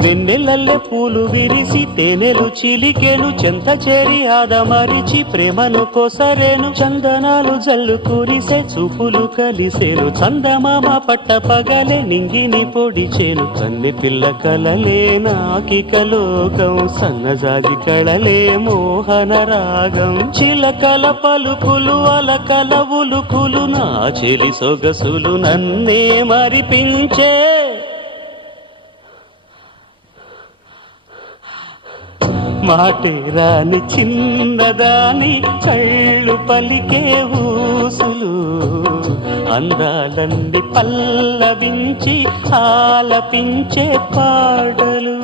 వెన్నెలల్లె పూలు విరిసి తేనెలు చిలికెను చెంత చేరి ఆదమరిచి ప్రేమను కొసరేను చందనాలు జల్లు కురిసే చూపులు కలిసేను చందమామ పట్ట పగలే నింగిని పొడిచేను కన్నె పిల్ల కలలే నాకిక లోకం సన్నజాజి కళలే మోహన రాగం చిలకల పలుకులు అలకల ఉలుకులు నా చెలి సొగసులు నన్నే మరిపించే మాటే రాని చిన్నదాని కళ్ళు పలికే ఊసులు అందాలన్నీ పల్లవించి ఆలపించే పాటలు